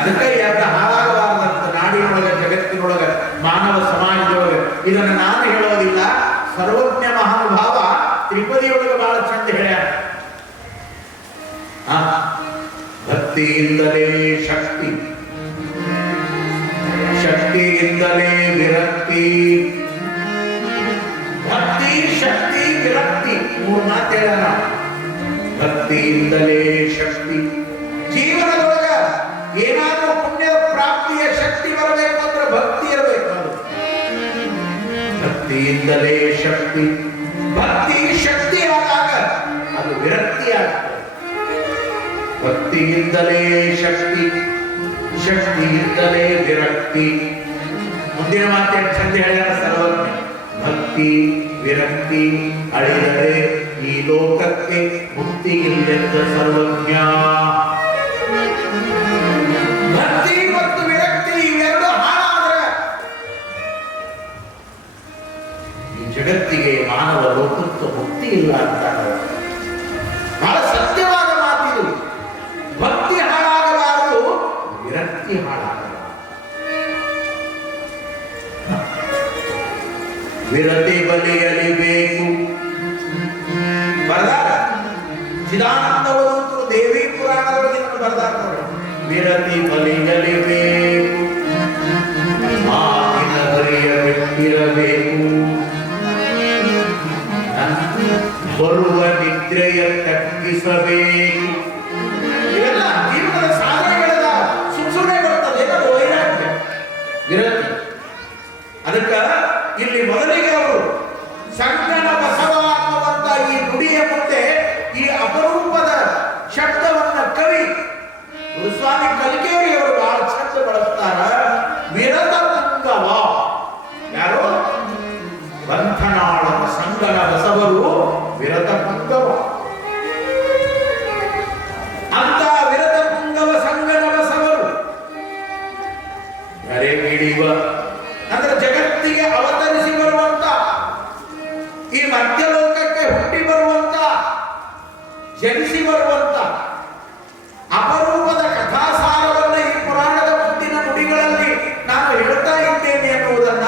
ಅದಕ್ಕೆ ಯಾಕೆ ಹಾಳಾಗಬಾರದಂತ ನಾಡಿನೊಳಗ ಜಗತ್ತಿನೊಳಗ ಮಾನವ ಸಮಾಜದೊಳಗ ಇದನ್ನು ನಾನು ಹೇಳೋದಿಲ್ಲ, ಸರ್ವಜ್ಞ ಮಹಾನುಭಾವ ತ್ರಿಪದಿಯೊಳಗ ಬಹಳ ಚಂದ ಹೇಳ್ಯಾರ. ಭಕ್ತಿಯಿಂದಲೇ ಶಕ್ತಿ, ಶಕ್ತಿಯಿಂದಲೇ ವಿರಕ್ತಿ. ಭಕ್ತಿ, ಶಕ್ತಿ, ವಿರಕ್ತಿ ಮೂರು ಮಾತು ಹೇಳ. ಭಕ್ತಿಯಿಂದಲೇ ಶಕ್ತಿ. ಜೀವನದೊಳಗ ಏನಾದರೂ ಪುಣ್ಯ ಪ್ರಾಪ್ತಿಯ ಶಕ್ತಿ ಬರಬೇಕು ಅಂದ್ರೆ ಭಕ್ತಿ ಇರಬೇಕು. ಭಕ್ತಿಯಿಂದಲೇ ಶಕ್ತಿ. ಭಕ್ತಿ ಶಕ್ತಿ ಆದಾಗ ಅದು ವಿರಕ್ತಿ ಆಗ್ತದೆ. ಭಕ್ತಿಯಿಂದಲೇ ಶಕ್ತಿ, ಶಕ್ತಿಯಿಂದಲೇ ವಿರಕ್ತಿ. ಮುಂದಿನ ಮಾತೆ ಚಂದ ಹೇಳ್ಯಾರ ಸರ್ವಜ್ಞ. ಭಕ್ತಿ ವಿರಕ್ತಿ ಅಳಿದರೆ ಈ ಲೋಕಕ್ಕೆ ಮುಕ್ತಿ ಇಲ್ಲೆಂದ ಸರ್ವಜ್ಞ. ಭಕ್ತಿ ಮತ್ತು ವಿರಕ್ತಿ ಇವೆರಡು ಹಾಳಾದ್ರೆ ಈ ಜಗತ್ತಿಗೆ ಮಾನವ ಲೋಕಕ್ಕೆ ಮುಕ್ತಿ ಇಲ್ಲ ಅಂತಾರೆ. ಬಹಳ ಸತ್ಯವಾದ ಮಾತಿದು. ಭಕ್ತಿ ಹಾಳಾಗಬಾರದು, ವಿರಕ್ತಿ ಹಾಳಾಗಬಾರದು. ವಿರತಿ ಬಲಿಯಲಿಬೇಕು ಬರ್ದಾರ. ಚಿದಾನಂದವರು ದೇವಿ ಪುರಾಣದೊಳಗೆ ಬರ್ದಾರ ನೋಡಿ. ವಿರತಿ ಬಲಿಯಲಿಬೇಕು, ಮಾತಿನ ಬರಿಯ ಬಿಟ್ಟಿರಬೇಕು, ಬರುವ ನಿದ್ರೆಯ ತಗ್ಗಿಸಬೇಕು. ಇವೆಲ್ಲ ಜೀವನದ ಸಾಧನೆಗಳೆಲ್ಲ ಸುಮ್ಮನೆ ಬರ್ತದೆ. ಅದು ವೈರಾಗ್ಯ, ವಿರತಿ. ಅದಕ್ಕ ಇಲ್ಲಿ ಮೊದಲಿಗೆ ಅವರು ಸಂಗನ ಬಸವ ಅನ್ನುವಂತ ಈ ನುಡಿಯ ಮುಂದೆ ಈ ಅಪರೂಪದ ಶಬ್ದವನ್ನ ಕವಿ ಗುರುಸ್ವಾಮಿ ಕಲಿಕೇರಿ ಅವರು ಬಹಳ ಚಂದ ಬಳಸ್ತಾರ. ವಿರತ ಪುಂಗವ. ಯಾರು? ಬಂಧನಾಳದ ಸಂಗನ ಬಸವರು ವಿರತ ಪುಂಗವ. ಅಂತ ವಿರತ ಪುಂಗವ ಸಂಗನ ಬಸವರು ಗರೆ ಹಿಡಿವ ಅಂದ್ರೆ ಜಗತ್ತಿಗೆ ಅವತರಿಸಿ ಬರುವಂತ, ಈ ಮಧ್ಯಲೋಕಕ್ಕೆ ಹುಟ್ಟಿ ಬರುವಂತ, ಜನಿಸಿ ಬರುವಂತ ಅಪರೂಪದ ಕಥಾಸಾರವನ್ನು ಈ ಪುರಾಣದ ಮುಂದಿನ ನುಡಿಗಳಲ್ಲಿ ನಾನು ಹೇಳ್ತಾ ಇದ್ದೇನೆ ಎನ್ನುವುದನ್ನ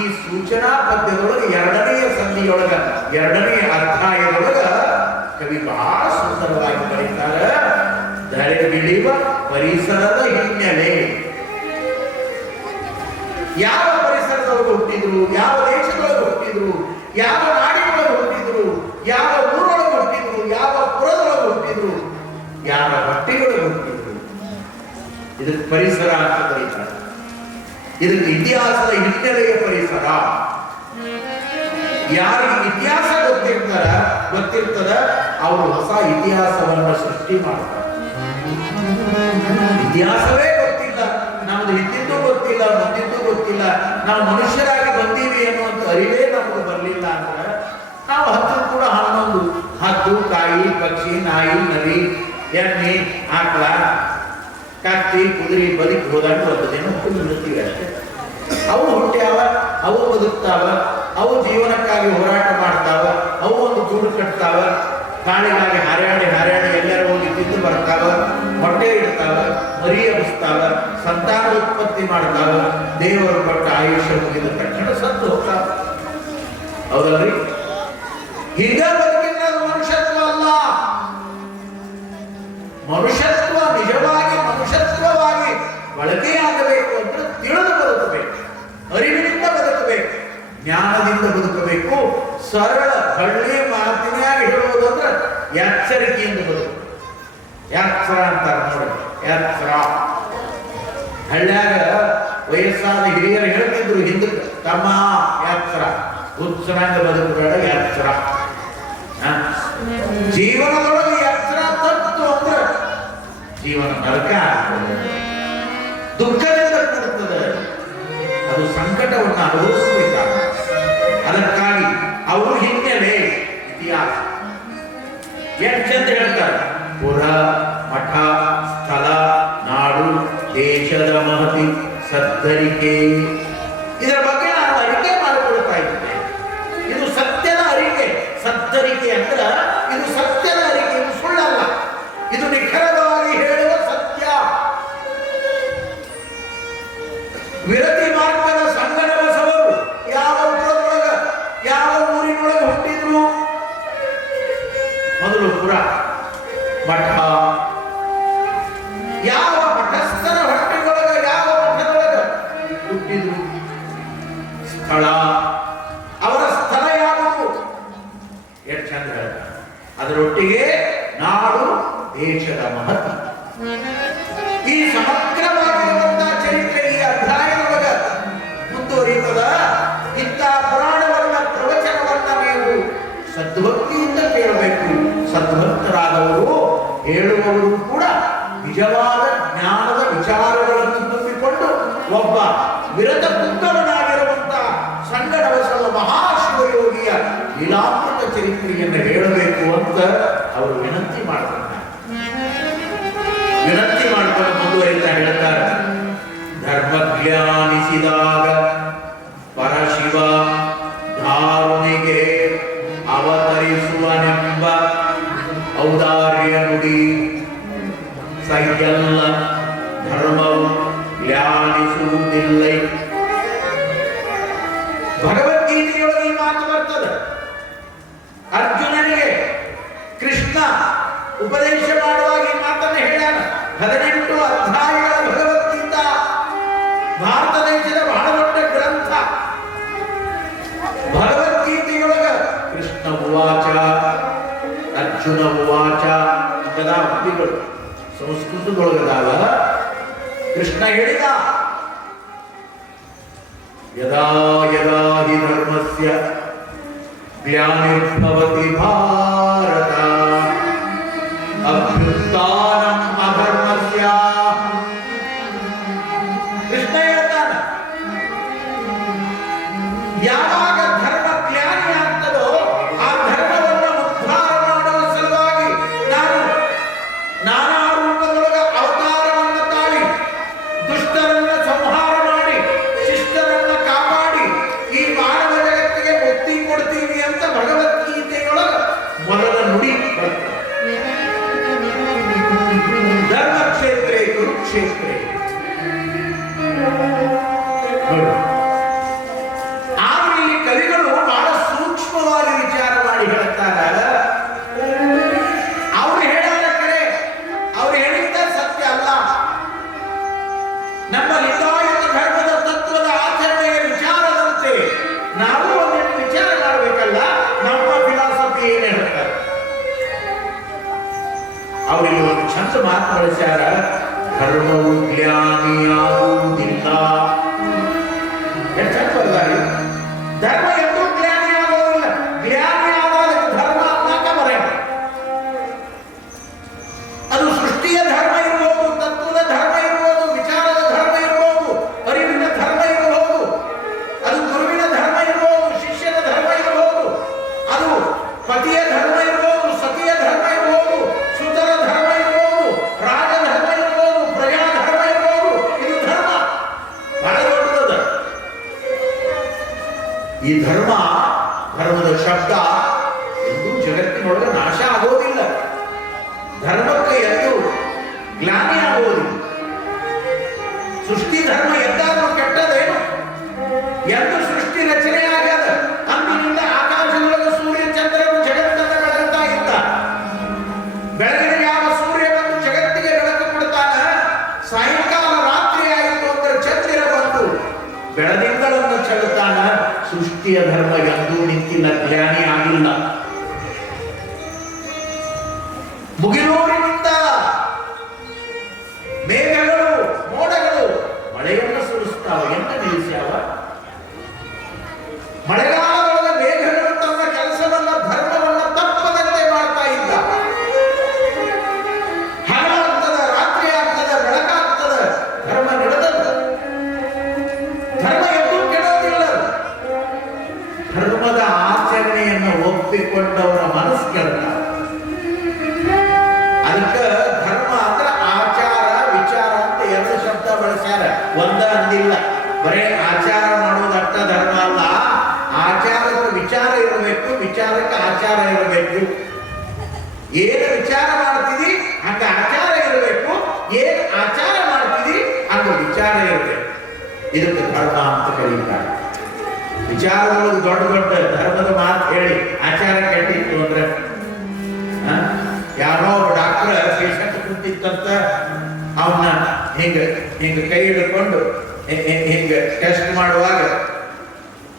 ಈ ಸೂಚನಾ ಪದ್ಯದೊಳಗೆ ಎರಡನೆಯ ಸಂಧಿಯೊಳಗ ಎರಡನೆಯ ಅಧ್ಯಾಯದೊಳಗ ಕವಿ ಬಹಳ ಸುಂದರವಾಗಿ ಬರೀತಾರೆ. ಧರೆ ಬಿಡಿವ ಪರಿಸರದ ಹಿನ್ನೆಲೆ. ಯಾವ ಪರಿಸರದೊಳಗೆ ಹುಟ್ಟಿದ್ರು, ಯಾವ ದೇಶದೊಳಗೆ ಹುಟ್ಟಿದ್ರು, ಯಾವ ನಾಡಿನೊಳಗೆ ಹುಟ್ಟಿದ್ರು, ಯಾವ ಊರೊಳಗೆ ಹುಟ್ಟಿದ್ರು, ಯಾವ ಪುರದೊಳಗೆ ಹುಟ್ಟಿದ್ರು, ಯಾವ ಬಟ್ಟೆಯೊಳಗೆ ಹುಟ್ಟಿದ್ರು, ಇದಕ್ಕೆ ಪರಿಸರ ಅಂತ ಕರೀತಾರೆ. ಇದಕ್ಕೆ ಇತಿಹಾಸದ ಹಿನ್ನೆಲೆಯ ಪರಿಸರ. ಯಾರಿಗೆ ಇತಿಹಾಸ ಗೊತ್ತಿರ್ತದ ಅವರು ಹೊಸ ಇತಿಹಾಸವನ್ನು ಸೃಷ್ಟಿ ಮಾಡ್ತಾರೆ. ಇತಿಹಾಸವೇ ಗೊತ್ತಿಲ್ಲ, ನಮ್ದು ಹಿಂದಿದ್ದು ಗೊತ್ತಿಲ್ಲ, ಮುಂದಿದ್ದು ಗೊತ್ತಿಲ್ಲ, ನಾವು ಮನುಷ್ಯರಾಗಿ ಬಂದೀವಿ ಅನ್ನುವಂಥ ಅರಿವೇ ನಮಗೆ ಬರಲಿಲ್ಲ ಅಂದ್ರೆ ನಾವು ಹತ್ತು ಕೂಡ 11 ಹದ್ದು, ಕಾಯಿ, ಪಕ್ಷಿ, ನಾಯಿ, ನರಿ, ಎಮ್ಮೆ, ಆಕಳ, ಕತ್ತಿ, ಕುದುರೆ ಬದುಕಿ ಹೋದಾಗ ಒಂದು ದಿನ ಹುಟ್ಟಿರ್ತೀವಿ ಅಷ್ಟೇ. ಅವು ಹುಟ್ಟ್ಯಾವ, ಅವು ಬದುಕ್ತಾವ, ಅವು ಜೀವನಕ್ಕಾಗಿ ಹೋರಾಟ ಮಾಡ್ತಾವ, ಅವು ಒಂದು ಗೂಡು ಕಟ್ತಾವ, ಕಾಳಿಗಾಗಿ ಹಾರ್ಯಾಡಿ ಹಾರ್ಯಾಡಿ ಎಲ್ಲರೂ ಹೋಗಿ ತಿಂದು ಬರ್ತಾವ, ಹೊಟ್ಟೆ ಇಡ್ತಾವ, ಮರಿ ಎಬ್ಬಿಸ್ತಾವ, ಸಂತಾನ ಉತ್ಪತ್ತಿ ಮಾಡ್ತಾವ, ದೇವರು ಕೊಟ್ಟ ಆಯುಷ್ಯ ಮುಗಿದ ತಕ್ಷಣ ಸತ್ತು ಹೋಗ್ತಾವ. ಹೌದಲ್ರಿ? ಹೀಗ ಬದುಕಿದ್ರೆ ಅದು ಮನುಷ್ಯತ್ವ ಅಲ್ಲ. ಮನುಷ್ಯತ್ವ ನಿಜವಾಗಿ ಮನುಷ್ಯತ್ವವಾಗಿ ಬಳಕೆಯಾಗಬೇಕು ಅಂದ್ರೆ ತಿಳಿದು ಬದುಕಬೇಕು, ಅರಿವಿನಿಂದ ಬದುಕಬೇಕು, ಜ್ಞಾನದಿಂದ ಬದುಕಬೇಕು. ಸರಳ ಹಳ್ಳಿ ಮಾತಿನಾಗ ಹೇಳುವುದಂದ್ರೆ ಎಚ್ಚರಿಕೆಯಿಂದ ಬದುಕು. ಎಚ್ಚರ ಅಂತಾರೆ ನೋಡಿ, ಎಚ್ಚರ. ಹಳ್ಳ್ಯಾಗ ವಯಸ್ಸಾದ ಹಿರಿಯರು ಹೇಳ್ತಿದ್ರು ಹಿಂದಕ್ಕೆ, ತಮ್ಮ ಎಚ್ಚರ, ಹುಚ್ಚನಾಗ ಬದುಕಬೇಡ, ಎಚ್ಚರ. ಜೀವನದೊಳಗೆ ಎಚ್ಚರ ತಪ್ಪು ಅಂದ್ರೆ ಜೀವನ ನರಕ ಆಗ್ತದೆ, ದುಃಖದಿಂದ ಕೂಡುತ್ತದೆ, ಅದು ಸಂಕಟವನ್ನು ಅನುಭವಿಸಬೇಕಾಗ. ಅದಕ್ಕಾಗಿ ಅವರು ಹಿನ್ನೆಲೆ ಇತಿಹಾಸ ಎಂತ ಹೇಳ್ತಾರೆ. ಪುರ, ಮಠ, ಸ್ಥಳ, ನಾಡು, ದೇಶದ ಮಹತಿ, ಸತ್ತರಿಕೆ. ಇದರ ಬಗ್ಗೆ ನಾನು ಅರಿಕೆ ಮಾಡಿಕೊಳ್ತಾ ಇದ್ದೇನೆ. ಇದು ಸತ್ಯದ ಅರಿಕೆ. ಸತ್ತರಿಕೆ ಅಂದ್ರೆ ಇದು ಸತ್ಯದ ಅರಿಕೆ, ಇದು ಸುಳ್ಳಲ್ಲ. ಇದು ನಿಖರವಾಗಿ ಹೇಳುವ ಸತ್ಯ. ವಿರತಿ ಮಾರ್ಗದ ಸಂಗಡ ಬಸವರು ಯಾವ ಊರೊಳಗ ಯಾವ ಊರಿನೊಳಗೆ ಹುಟ್ಟಿದ್ರು? ಮೊದಲು ಪುರ ಮಠ. ಯಾವ ಮಠಸ್ಥರ ಹೊಟ್ಟೆಯೊಳಗ ಯಾವ ಮಠದೊಳಗ ಹುಟ್ಟಿದ್ರು? ಸ್ಥಳ, ಅವರ ಸ್ಥಳ ಯಾವುದು? ಎಷ್ಟು ಚಂದ ಹೇಳ್ತಾರೆ. ಅದರೊಟ್ಟಿಗೆ ನಾಡು ದೇಶದ ಮಹತ್ವ, ಈ ಸಮಗ್ರವಾಗಿರುವಂತಹ ಚರಿತ್ರೆ ಈ ಅಧ್ಯಾಯದೊಳಗ ಮುಂದುವರಿಯುತ್ತದ. ಇಂಥ ಪುರಾಣವನ್ನ ಪ್ರವಚನವನ್ನ ನೀವು ಸದ್ಭಕ್ತಿಯಿಂದ ಕೇಳಬೇಕು. ಸದ್ಭಕ್ತರಾದವರು ಹೇಳುವವರು ಕೂಡ ನಿಜವಾದ ಜ್ಞಾನದ ವಿಚಾರಗಳನ್ನು ತುಂಬಿಕೊಂಡು ಒಬ್ಬ ವಿರತ ಪುಂಗವನಾಗಿರುವಂತಹ ಸಂಗಡವಸವ ಮಹಾಶಿವಯೋಗಿಯ ಲೀಲಾಮೃತ ಚರಿತ್ರೆಯನ್ನು ಹೇಳಬೇಕು ಅಂತ ಅವರು ವಿನಂತಿ ಮಾಡ್ತಾರೆ. ವಿನಂತಿ ಮಾಡಿಕೊಂಡು ಮುಂದುವರಿತಾ ಹೇಳ್ತಾರೆ. ಧರ್ಮಜ್ಞಾನಿಸಿದಾಗ ಪರಶಿವ ಧಾರುಣಿಗೆ ಅವತರಿಸುವನೆಂಬ ಔದಾರ್ಯ ನುಡಿ ಸೈಯಲ್ಲ ಧರ್ಮವು ಜ್ಞಾನಿಸುವುದಿಲ್ಲ. ಭಗವದ್ಗೀತೆಯೊಳಗೆ ಈ ಮಾತು ಬರ್ತದೆ. ಅರ್ಜುನನಿಗೆ ಕೃಷ್ಣ ಉಪದೇಶ ಮಾಡುವಾಗ ಈ ಮಾತನ್ನು ಹೇಳ್ಯಾನ. 18 ಅಧ್ಯಾಯಗಳ ಭಗವದ್ಗೀತಾ ಭಾರತ ದೇಶದ ಬಹಳ ದೊಡ್ಡ ಗ್ರಂಥ. ಭಗವದ್ಗೀತೆಯೊಳಗ ಕೃಷ್ಣ ಉವಾಚ ಅರ್ಜುನ ಉವಾಚ ಕದ ಹುಟ್ಟಿಗಳು ಸಂಸ್ಕೃತದೊಳಗದಾವ. ಕೃಷ್ಣ ಹೇಳಿದ, ಯದಾ ಯದಾ ಹಿ ಧರ್ಮಸ್ಯ ಗ್ಲಾನಿರ್ಭವತಿ ಭಾರತ ಅಭ್ಯುತ್ಥಾನಂ ಅಧರ್ಮಸ್ಯ. ಕೃಷ್ಣ ಹೇಳ್ತಾನೆ, ಯಾವಾಗ ಧರ್ಮ ಗ್ಲಾನಿ ಆಗ್ತದೋ ಆ ಧರ್ಮವನ್ನು ಉದ್ಧಾರ ಮಾಡುವ ಸಲುವಾಗಿ ನಾನು ನಾನಾ ರೂಪದೊಳಗ ಅವತಾರವನ್ನು ತಾಳಿ ದುಷ್ಟರನ್ನ ಸಂಹಾರ ಮಾಡಿ ಶಿಷ್ಟರನ್ನ ಕಾಪಾಡಿ ಈ ಮಾನವ ಜಗತ್ತಿಗೆ ಮುಕ್ತಿ ಕೊಡ್ತೀನಿ ಅಂತ ಭಗವದ್ಗೀತೆಯೊಳಗ ಮೊದಲ ನುಡಿ ಬರ್ತದೆ. ಧರ್ಮಕ್ಷೇತ್ರೇ ಕುರುಕ್ಷೇತ್ರೇ. ಆದ್ರೆ ಈ ಕವಿಗಳು ಬಹಳ ಸೂಕ್ಷ್ಮವಾಗಿ ವಿಚಾರ ಮಾಡಿ ಹೇಳ್ತಾರೆ. ಅವ್ರು ಹೇಳೋದ ಕಡೆ ಅವ್ರು ಹೇಳಿದ್ದ ಸತ್ಯ ಅಲ್ಲ. ನಮ್ಮ ಲಿಂಗಾಯತ ಧರ್ಮದ ತತ್ವದ ಆಚರಣೆಯ ವಿಚಾರದಂತೆ ನಾವು ಒಂದೆರಡು ವಿಚಾರ ಮಾಡಬೇಕಲ್ಲ. ನಮ್ಮ ಫಿಲಾಸಫಿ ಏನ್ ಹೇಳ್ತಾರೆ? ಅವರಿಗೆ ಒಂದು ಚಂದ ಮಾತು ಬಳಸ್ಯಾರ. ಧರ್ಮವು ಗ್ಲಾನಿಯಾಗುವುದಿಲ್ಲ. ಎಷ್ಟು ಚಂದ ಬರ್ತಾರೆ. ಧರ್ಮ ಎಂದೂ ಗ್ಲಾನಿ ಆಗೋದಿಲ್ಲ. ಗ್ಲಾನಿ ಆದಾಗ ಧರ್ಮ ಅನ್ನಕ ಬರಂಗ. ಅದು ಸೃಷ್ಟಿಯ ಧರ್ಮ ಇರಬಹುದು, ತತ್ವದ ಧರ್ಮ ಇರಬಹುದು, ವಿಚಾರದ ಧರ್ಮ ಇರಬಹುದು, ಅರಿವಿನ ಧರ್ಮ ಇರಬಹುದು, ಅದು ಗುರುವಿನ ಧರ್ಮ ಇರಬಹುದು, ಶಿಷ್ಯನ ಧರ್ಮ ಇರಬಹುದು, ಅದು ಪತಿಯ ಧರ್ಮ ಇರಬಹುದು, ಸತಿಯ ಧರ್ಮ ಇರಬಹುದು, ಸುತರ ಧರ್ಮ ಇರಬಹುದು, ರಾಜ ಧರ್ಮ ಇರಬಹುದು, ಪ್ರಜಾ ಧರ್ಮ ಇರಬಹುದು. ಇದು ಧರ್ಮ ಬಹಳ ದೊಡ್ಡದ. ಈ ಧರ್ಮದ ಶಬ್ದ ಎಂದೂ ಜಗತ್ತಿನೊಳಗೆ ನಾಶ ಆಗೋದಿಲ್ಲ. ಧರ್ಮಕ್ಕೆ ಎಂದು ಗ್ಲಾನಿ ಆಗುವುದು. ಸೃಷ್ಟಿ ಧರ್ಮ ಎಂದಾದ್ರೂ ಕೆಟ್ಟದೇನು? ಎಂದು ಸೃಷ್ಟಿ ರಚನೆ ಆಗ್ಯದ ಅಂದಿನಿಂದ ಆಕಾಶದೊಳಗೆ ಸೂರ್ಯ ಚಂದ್ರನು ಜಗತ್ತನ್ನು ಬೆಳಗುತ್ತಾ ಇದ್ದ. ಬೆಳಗಿನ ಯಾವ ಸೂರ್ಯ ಬಂದು ಜಗತ್ತಿಗೆ ಬೆಳಕು ಕೊಡ್ತಾನ, ಸಾಯಂಕಾಲ ರಾತ್ರಿ ಆಯಿತು ಅಂದ್ರೆ ಚಂದಿರ ಬಂದು ಬೆಳದಿಂಗಳನ್ನು ಚೆಲ್ಲುತ್ತಾನ. ಸೃಷ್ಟಿಯ ಧರ್ಮ ಎಂದೂ ನಿಂತಿಲ್ಲ, ಗ್ಲಾನಿ ಆಗಿಲ್ಲ. ಮುಗಿಲೂರಿನಿಂದ ಮೇಘಗಳು ಮೋಡಗಳು ಮಳೆಯನ್ನು ಸುರಿಸ್ತಾವ, ಎಂತ ನಿಲ್ಲಿಸ್ಯಾವ. ಮಳೆಗಾಲದೊಳಗೆ ಮೇಘಗಳು ತಮ್ಮ ಕೆಲಸವನ್ನ ಧರ್ಮವನ್ನ ತಪ್ಪದಂತೆ ಮಾಡ್ತಾ ಇದ್ದ. ಹಗಲಾಗ್ತದ, ರಾತ್ರಿ ಆಗ್ತದ, ಬೆಳಕಾಗ್ತದ, ಧರ್ಮ ನಡೆದದ. ಧರ್ಮ ಎಂದೂ ಕೆಡೋದಿಲ್ಲ. ಧರ್ಮದ ಆಚರಣೆಯನ್ನು ಒಪ್ಪಿಕೊಂಡವರ ಮನಸ್ಸು ಕೆಡ್ತಾರೆ. ಅದಕ್ಕೆ ಧರ್ಮ ಅಂದ್ರೆ ಆಚಾರ ವಿಚಾರ ಅಂತ ಎರಡು ಶಬ್ದ ಬಳಸ್ಯಾರ, ಒಂದ ಅಂದಿಲ್ಲ. ಬರೇ ಆಚಾರ ಮಾಡೋದಷ್ಟ ಧರ್ಮ ಅಲ್ಲ. ಆಚಾರಕ್ಕೆ ವಿಚಾರ ಇರಬೇಕು, ವಿಚಾರಕ್ಕೆ ಆಚಾರ ಇರಬೇಕು. ಏನು ವಿಚಾರ ಮಾಡ್ತೀವಿ ಹಂಗ ಇದಕ್ಕೆ ಧರ್ಮ ಅಂತ ಕರೀತಾರೆ. ವಿಚಾರದೊಳಗೆ ದೊಡ್ಡ ದೊಡ್ಡ ಧರ್ಮದ ಮಾತು ಹೇಳಿ ಆಚಾರ ಕೆಟ್ಟಿತ್ತು ಅಂದ್ರೆ, ಯಾರೋ ಒಬ್ಬ ಡಾಕ್ಟರ್ ಪೇಷಂಟ್ ಕುಂತಿತ್ತಂತ ಅವನ್ನ ಹಿಂಗ ಹಿಂಗ ಕೈ ಹಿಡ್ಕೊಂಡು ಹಿಂಗ ಟೆಸ್ಟ್ ಮಾಡುವಾಗ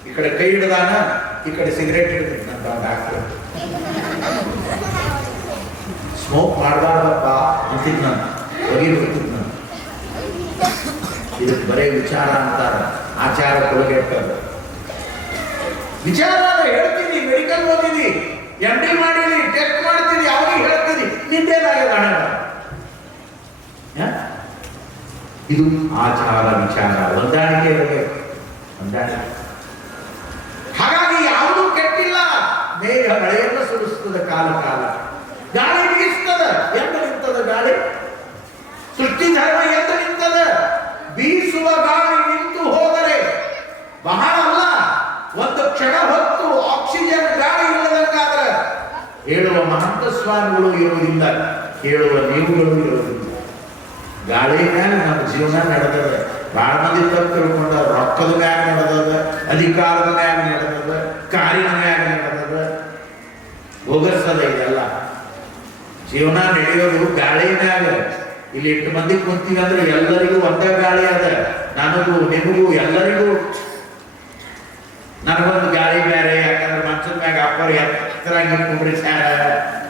ಈ ಕಡೆ ಕೈ ಹಿಡ್ದಾನ, ಈ ಕಡೆ ಸಿಗರೇಟ್ ಹಿಡಿದಂತ ಡಾಕ್ಟರ್. ಸ್ಮೋಕ್ ಮಾಡಬಾರ್ದಪ್ಪ ಅಂತಿದ್ ನಾನು, ಹೊರಗಿರ್ಬೇಕಿದ್ ನಾನು. ಇದಕ್ಕೆ ಬರೀ ವಿಚಾರ ಅಂತಾರ, ಆಚಾರ ಒಳಗೆಟ್ಟದ ವಿಚಾರ ಹೇಳ್ತೀನಿ. ಮೆಡಿಕಲ್ ಓದಿದಿ, MD ಮಾಡಿದಿ, ಟೆಸ್ಟ್ ಮಾಡ್ತೀನಿ, ಅವ್ರಿಗೆ ಹೇಳ್ತೀನಿ, ನಿಂದೇನಾಗಿದೆ ಹಣ. ಇದು ಆಚಾರ ವಿಚಾರ ಹೊಂದಾಣಿಕೆ ಇರಬೇಕು, ಹೊಂದಾಣಿಕೆ. ಹಾಗಾಗಿ ಯಾವುದೂ ಕೆಟ್ಟಿಲ್ಲ. ಮೇಘ ಮಳೆಯನ್ನು ಸುರಿಸ್ತದ ಕಾಲ ಕಾಲ, ಗಾಳಿ ಬೀಸ್ತದ, ಎಂದು ನಿಂತದ ಗಾಳಿ. ಸೃಷ್ಟಿ ಧರ್ಮ ಎಂದು ನಿಂತದ. ಬೀಸುವ ಗಾಳಿ ನಿಂತು ಹೋದರೆ ಬಹಳ ಅಲ್ಲ, ಒಂದು ಕ್ಷಣ ಹೊತ್ತು ಆಕ್ಸಿಜನ್ ಗಾಳಿ ಇಲ್ಲದಂಗಾದ್ರೆ ಹೇಳುವ ಮಹಂತ ಸ್ವಾಮಿಗಳು ಇರುವುದಿಲ್ಲ, ಕೇಳುವ ನೀವುಗಳು ಇರುವುದಿಲ್ಲ. ಗಾಳಿ ಮ್ಯಾಗ ನಮ್ಮ ಜೀವನ ನಡೆದದ. ಬಹಳ ಮಂದಿ ತಪ್ಪು ತಿಳ್ಕೊಂಡ, ರೊಕ್ಕದ ಮ್ಯಾಗ ನಡೆದದ, ಅಧಿಕಾರದ ಮ್ಯಾಗ ನಡೆದದ, ಕಾರಿನ ಮ್ಯಾಗ ನಡೆದದ. ಹೋಗಸದ ಇದೆಲ್ಲ. ಜೀವನ ನಡೆಯೋದು ಗಾಳಿ ಮ್ಯಾಗ. ಇಲ್ಲಿ 8 ಮಂದಿ ಕುಂತೀವಿ ಅಂದ್ರೆ ಎಲ್ಲರಿಗೂ ಒಂದೇ ಗಾಳಿ ಅದ. ನನಗೂ ನಿಮಗೂ ಎಲ್ಲರಿಗೂ ನನಗೊಂದು ಗಾಳಿ ಬೇರೆ. ಯಾಕಂದ್ರೆ ಮಂಚದ ಮ್ಯಾಗ ಅಪ್ಪರ್ ಎತ್ತರಾಗಿ ಕುಂಡ್ರಿ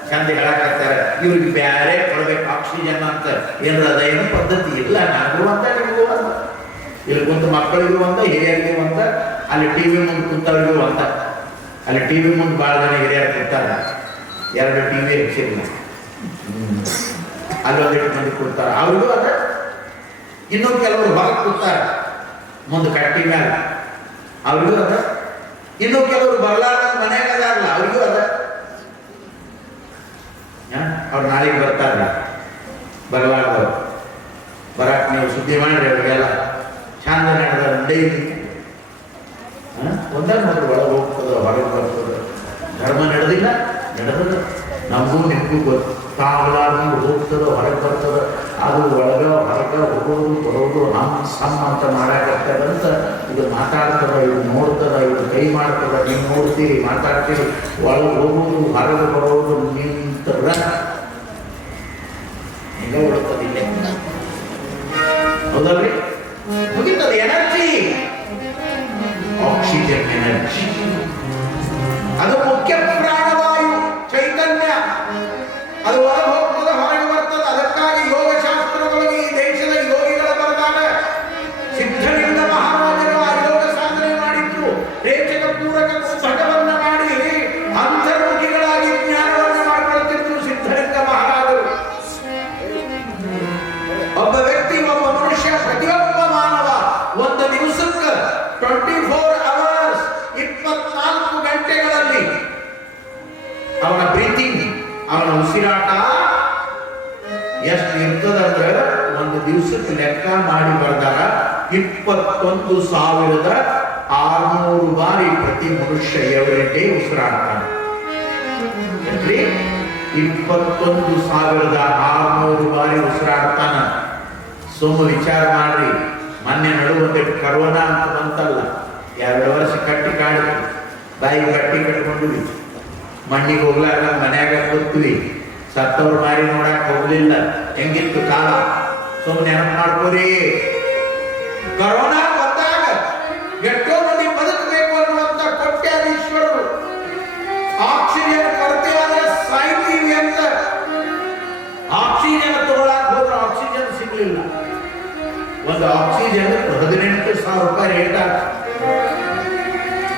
ಚಂದ ಹೇಳಕತ್ತಾರೆ, ಇವ್ರಿಗೆ ಬ್ಯಾರೆ ಕೊಡ್ಬೇಕು ಆಕ್ಸಿಜನ್ ಅಂತ. ಏನಾರ ಅದೇನು ಪದ್ಧತಿ ಇಲ್ಲ. ನನಗೂ ಅಂತ ನಿಮಗೂ ಅಂತ, ಇಲ್ಲಿ ಕುಂತ ಮಕ್ಕಳಿಗೂ ಅಂತ, ಹಿರಿಯರಿಗೂ ಅಂತ, ಅಲ್ಲಿ TV ಮುಂದೆ ಕುಂತವ್ರಿಗೂ ಅಂತ. ಅಲ್ಲಿ TV ಮುಂದೆ ಭಾಳ ಜನ ಹಿರಿಯರು ಕುಂತಾರ, 2 TV ಹೆಚ್ಚಿಲ್ಲ, ಅಲ್ಲೊಂದಿಟ್ಟು ಮಂದಿ ಕೊಡ್ತಾರ, ಅವ್ರಿಗೂ ಅದ. ಇನ್ನೂ ಕೆಲವರು ಹೊರಗೆ ಕೂತಾರ ಮುಂದೆ ಕಟ್ಟಿ ಮ್ಯಾಲ, ಅವ್ರಿಗೂ ಅದ. ಇನ್ನು ಕೆಲವರು ಬರ್ಲಾರ್ದ ಮನೆಯಾಗ ಅದಾರಲ್ಲ, ಅವ್ರಿಗೂ ಅದ. ಅವ್ರು ನಾಳೆಗೆ ಬರ್ತಾರಲ್ಲ, ಬರ್ಲಾರ್ದವ್ರು ಬರಾಕ್ ನೀವು ಸುದ್ದಿ ಮಾಡ್ರಿ. ಅವ್ರಿಗೆಲ್ಲ ಚಂದ ನಡೆದ ಡೈಲಿ ಒಂದೇ ನೋಡ್ರಿ, ಒಳಗೆ ಹೋಗ್ತದ, ಹೊರಗೆ ಬರ್ತದ. ಧರ್ಮ ನಡೆದಿಲ್ಲ, ನಡೆದದ. ನಮಗೂ ನಿಮಗೂ ಗೊತ್ತಾಗಲಾರ್ದು ಹೋಗ್ತದ, ಹೊರಗೆ ಬರ್ತದ. ಅದು ಒಳಗ ಹೊರಗ ಹೋಗೋದು ಬರೋದು ಸಮ್ ಅಂತ ಮಾಡಾಕತ್ತದಂತ ಇದು ಮಾತಾಡ್ತದ, ಇದು ನೋಡ್ತದ, ಇದು ಕೈ ಮಾಡ್ತದ. ನೀವು ನೋಡ್ತೀರಿ, ಮಾತಾಡ್ತೀರಿ, ಒಳಗೆ ಹೋಗೋದು ಹೊರಗೆ ಬರೋದು ನಿಂತರ ಹಿಂಗ ಉಳ್ತದಿಲ್ಲ. ಹೌದಲ್ರಿ? ಮುಗಿತದ ಎನರ್ಜಿ, ಆಕ್ಸಿಜನ್ ಎನರ್ಜಿ. ಅದು ಮುಖ್ಯ ಪ್ರಾಣವಾಯು ಚೈತನ್ಯ. ಅದು ಹೊರಗೆ ಹೋಗ್ತದೆ, ಹೊರಗೆ ಬರ್ತದೆ. ಅದಕ್ಕಾಗಿ ಯೋಗ ಶಾಸ್ತ್ರದೊಳಗೆ ಈ ದೇಶದ ಯೋಗಿಗಳ ಬರೆದಾಗ ಸಿದ್ಧಲಿಂಗ ಮಹಾರಾಜರು ಆ ಯೋಗ ಸಾಧನೆ ಮಾಡಿದ್ರು. ರೇಚಕ ಪೂರಕ ಕುಂಭಟವನ್ನ ಮಾಡಿ ಅಂತರ್ಮುಖಿಗಳಾಗಿ ಜ್ಞಾನವನ್ನು ಮಾಡಿಕೊಳ್ತಿದ್ರು ಸಿದ್ಧಲಿಂಗ ಮಹಾರಾಜರು. ಒಬ್ಬ ವ್ಯಕ್ತಿ, ಒಬ್ಬ ಮನುಷ್ಯ, ಪ್ರತಿಯೊಬ್ಬ ಮಾನವ ಒಂದು ದಿವಸಕ್ಕೆ 24 hours 24 ಗಂಟೆಗಳಲ್ಲಿ ಅವನ ಬ್ರೀತಿಂಗ್, ಅವನ ಉಸಿರಾಟ ಎಷ್ಟು ಇರ್ತದಂದ್ರೆ ಒಂದು ದಿವಸಕ್ಕೆ ಲೆಕ್ಕ ಮಾಡಿ ಬರ್ದಾರ 21,600 ಬಾರಿ ಪ್ರತಿ ಮನುಷ್ಯ ಎವರಿ ಡೇ ಉಸಿರಾಡ್ತಾನೆ. 21,600 ಬಾರಿ ಉಸಿರಾಡ್ತಾನ. ಸುಮ್ಮ ವಿಚಾರ ಮಾಡ್ರಿ. ಮೊನ್ನೆ ನಡುವಂದಿಟ್ಟು ಕರೋನಾ ಅಂತ ಬಂತಲ್ಲ, 2 ವರ್ಷ ಕಟ್ಟಿ ಕಾಡಿದ್ವಿ, ಬಾಯಿಗೆ ಗಟ್ಟಿ ಕಟ್ಕೊಂಡ್ವಿ, ಮಣ್ಣಿಗೆ ಹೋಗ್ಲಾರ್ದ ಮನ್ಯಾಗ ಕೂತ್ವಿ, ಸತ್ತವ್ರ ಮಾರಿ ನೋಡಕ್ ಹೋಗ್ಲಿಲ್ಲ. ಹೆಂಗಿತ್ತು ಕಾಲ ಸುಮ್ಮನೆ ನೆನಪು ಮಾಡ್ಕೋರಿ. ಕರೋನಾ ಬಂದಾಗ ಎಷ್ಟೋ ಮಂದಿ ಬದುಕಬೇಕು ಅನ್ನುವಂತ ಕೋಟ್ಯಾಧೀಶ್ವರರು ಆಕ್ಸಿಜನ್ ಕೊರತೆ ಆದ್ರೆ ಸಾಯ್ತೀವಿ ಅಂತ ಆಕ್ಸಿಜನ್ ತಗೊಳಕ್ ಹೋದ್ರೆ ಆಕ್ಸಿಜನ್ ಸಿಗ್ಲಿಲ್ಲ. ಒಂದು ಆಕ್ಸಿಜನ್ 18,000 ರೂಪಾಯಿ ರೇಟ್ ಆಗ.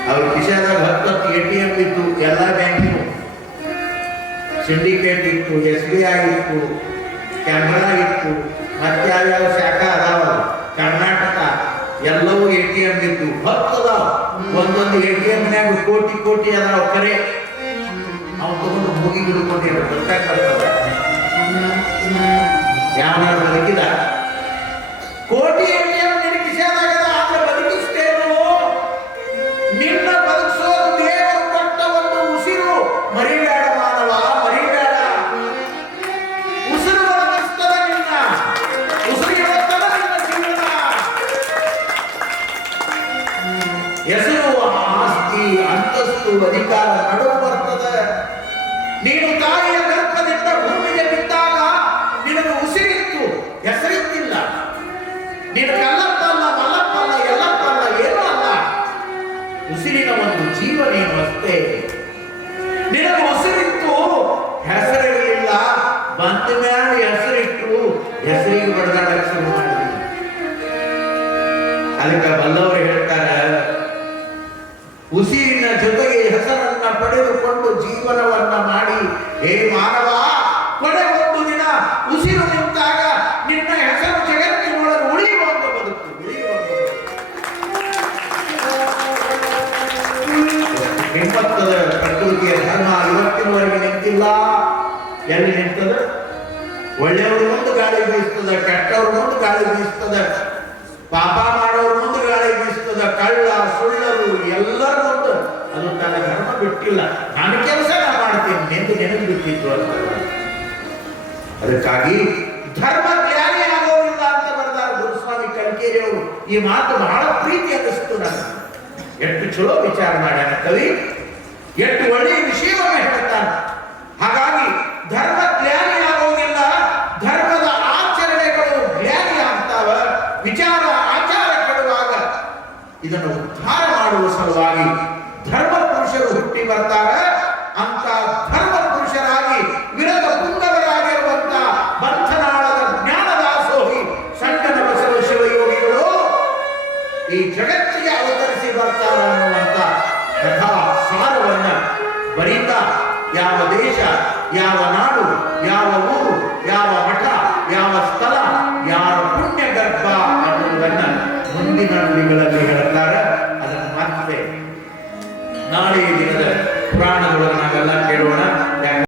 ಅವ್ರ ಕಿಶಾದಾಗ 10 ATM ಇತ್ತು, ಎಲ್ಲ ಬ್ಯಾಂಕಿನ ಸಿಂಡಿಕೇಟ್ ಇತ್ತು, SBI ಇತ್ತು, ಕೆನರಾ ಇತ್ತು, ಮತ್ತೆ ಯಾವ್ಯಾವ ಶಾಖಾ ಅದಾವ, ಕರ್ನಾಟಕ ಎಲ್ಲವೂ ATM ಇತ್ತು. 10 ಅದಾವ. ಒಂದೊಂದು ATMನ್ಯಾಗ ಕೋಟಿ ಕೋಟಿ ಅದಾವ. ಕರೆ ಅವ್ನು ತಗೊಂಡು ಹೋಗಿ ಹಿಡ್ಕೊಂಡಿರೋ ಗೊತ್ತಾಗ್ತದ ಯಾವ ಬದುಕಿದ. ಕೋಟಿ ATM ನಿನ್ನ ಕಿಶಾದಾಗ ಆದ್ರೆ ಬದುಕಿಸ್ತೇನು? ನಿನ್ನ ಬದುಕಿಸೋದು ದೇವರು ಕೊಟ್ಟ ಒಂದು ಉಸಿರು. ಮರಿಬೇಡ ಮಾನವ, ಮರಿಬೇಡ. ಉಸಿರು ಬದುಕಿಸ್ತದ ನಿನ್ನ, ಉಸಿರು ಇರುತ್ತದ ನಿನ್ನ ಜೀವನ. ಅಧಿಕಾರ ನಡುವು ಬರ್ತದೆ. ನೀನು ತಾಯಿಯ ಗರ್ಭದಿಂದ ಭೂಮಿಗೆ ಬಿದ್ದಾಗ ನಿನಗೆ ಉಸಿರಿತ್ತು, ಹೆಸರಿತ್ತಿಲ್ಲ. ನೀನು ಕಲ್ಲಪ್ಪಲ್ಲ, ಮಲ್ಲಪ್ಪಲ್ಲ, ಎಲ್ಲಪ್ಪಲ್ಲ, ಏನೂ ಅಲ್ಲ. ಉಸಿರಿನ ಒಂದು ಜೀವ ನೀನು ಅಷ್ಟೇ. ನಿನಗೆ ಉಸಿರಿತ್ತು, ಹೆಸರಿರಲಿಲ್ಲ. ಬಂದ ಮೇಲೆ ಹೆಸರಿಟ್ಟು ಹೆಸರಿಗೆ ಬಡದಾಡಕ್ಕೆ ಶುರು ಮಾಡಿದ್ವಿ. ಅದಕ್ಕೆ ಬಲ್ಲವರು ಹೇಳ್ತಾರೆ, ಉಸಿರಿನ ಜೊತೆಗೆ ಹೆಸರನ್ನ ಪಡೆದುಕೊಂಡು ಜೀವನವನ್ನ ಮಾಡಿ, ಹೇ ಮಾನವ, ಕೊನೆ ಒಂದು ದಿನ ಉಸಿರು ನಿಂತಾಗ ನಿನ್ನ ಹೆಸರು ಜಗತ್ತಿನೊಳಗೆ ಉಳಿಯುವಂತ ಬದುಕು, ನಿಮ್ಮತ್ತದ ಪ್ರಕೃತಿಯ ಧರ್ಮ ಇವತ್ತಿನವರೆಗೆ ನಿಂತಿಲ್ಲ. ಎಲ್ಲಿ ನಿಂತದ? ಒಳ್ಳೆಯವ್ರ ಮುಂದೆ ಗಾಳಿ ಬೀಸ್ತದ, ಕೆಟ್ಟವ್ರ ಮುಂದೆ ಗಾಳಿ ಬೀಸ್ತದ, ಪಾಪ ಮಾಡೋರ ಮುಂದೆ ಗಾಳಿ ಬೀಸ್ತದ, ಕಳ್ಳ ಸುಳ್ಳರು ಎಲ್ಲರ ಮುಂದೆ. ಅದು ತನ್ನ ಧರ್ಮ ಬಿಟ್ಟಿಲ್ಲ. ನಾನು ಕೆಲಸ ನಾ ಮಾಡ್ತೀನಿ, ನೆಂದು ನೆನಪು ಬಿಟ್ಟಿತ್ತು ಅಂತ. ಅದಕ್ಕಾಗಿ ಧರ್ಮ ಜ್ಞಾನಿ ಆಗೋದಿಲ್ಲ ಅಂತ ಬರ್ತಾರೆ ಗುರುಸ್ವಾಮಿ ಕಲ್ಕೇರಿ ಅವರು. ಈ ಮಾತು ಬಹಳ ಪ್ರೀತಿ ಅನ್ನಿಸ್ತು ನನಗೆ. ಎಷ್ಟು ಚಲೋ ವಿಚಾರ ಮಾಡ್ಯಾನ ಕವಿ, ಎಷ್ಟು ಒಳ್ಳೆಯ ವಿಷಯವನ್ನು ಹೇಳ್ತಾನೆ. ಹಾಗಾಗಿ ಧರ್ಮ ಜ್ಞಾನಿ ಆಗೋದಿಲ್ಲ, ಧರ್ಮದ ಆಚರಣೆಗಳು ಜ್ಞಾನಿ ಆಗ್ತಾವ. ವಿಚಾರ ಆಚಾರ ಕೆಡುವಾಗ ಇದನ್ನು ಉದ್ಧಾರ ಮಾಡುವ ಸಲುವಾಗಿ ಧರ್ಮ ಪುರುಷರು ಹುಟ್ಟಿ ಬರ್ತಾರೆ. ಅಂತ ಧರ್ಮ ಪುರುಷರಾಗಿ ವಿರತ ಪುಂಗವರಾಗಿರುವಂತ ಬಂಧನಾಳದ ಜ್ಞಾನದಾಸೋಹಿ ಸಂಗನ ಬಸವ ಶಿವಯೋಗಿಗಳು ಈ ಜಗತ್ತಿಗೆ ಅವತರಿಸಿ ಬರ್ತಾರೆ ಅನ್ನುವಂತ ಕಥಾ ಸಾರವನ್ನ ಬರೀತಾ, ಯಾವ ದೇಶ, ಯಾವ ನಾಡು, ಯಾವ ಊರು, ಯಾವ ಮಠ, ಯಾವ ಸ್ಥಳ, ಯಾರ ಪುಣ್ಯ ಗರ್ಭ ಅನ್ನುವುದನ್ನ ಮುಂದಿನ ನುಡಿಗಳಲ್ಲಿ ಹೇಳ್ತಾರೆ. ಅದನ್ನು ಮತ್ತೆ ನಾಳೆಯ ದಿನದ ಪುರಾಣದೊಳಗೆ ನಾವೆಲ್ಲ ಕೇಳೋಣ.